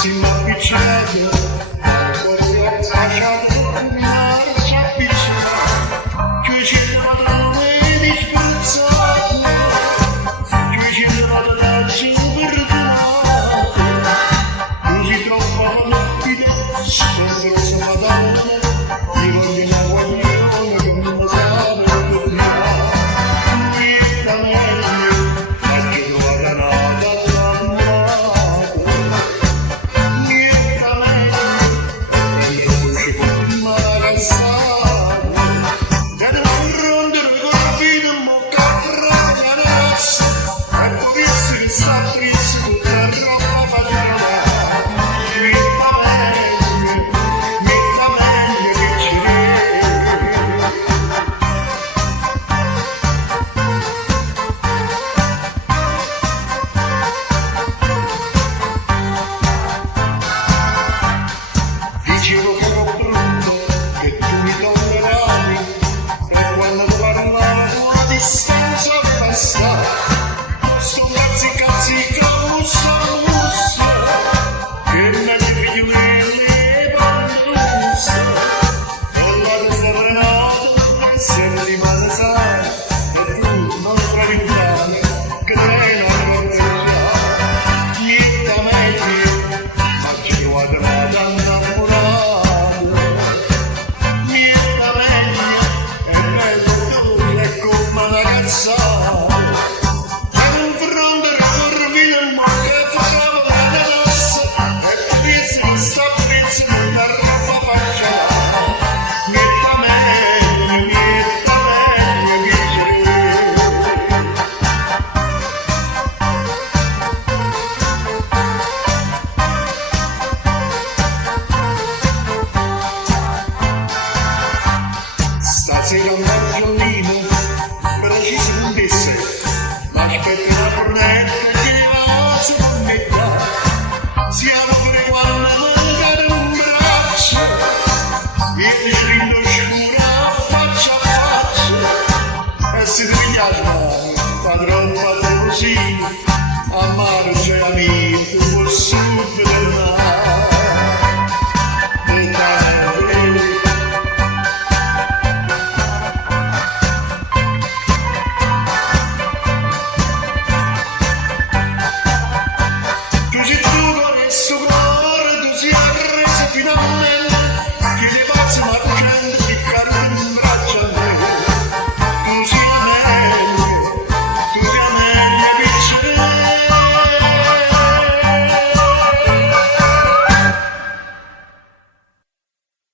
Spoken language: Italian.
si m'appiccicato, poi ho lasciato una appicciata, che ci come disprezzato, che ci da perdonato, così troppo rapide, scontroso fatale, mi voglio una guaglione che non lo sa per tornare, quietamente, faccio trovare nata l'ammato, quietamente, prendo voce con imbarazzata, da nel fronte ricordo un mocca fraglia ragazza, e poi visto che sta triste tutta la roba fa trovare, dicevo che ero brutto, che tu mi tolleravi, e quando parlavo a distanza basta, sto cazzi musso, che me ne figlio le pannusse, e la testa frenata, e sempre male sai, e tu non trovi il male, che lei non lo già, niente meglio, ma ci trovate una donna. Stasera un mangiolino preciso un dessert, ma aspetta una cornetta che va su metà, siamo pure quando mancare un braccio, vieni scrindo scura faccia a faccia, e si entusiasma, padrone così, amaro c'è amico, tu vuoi subito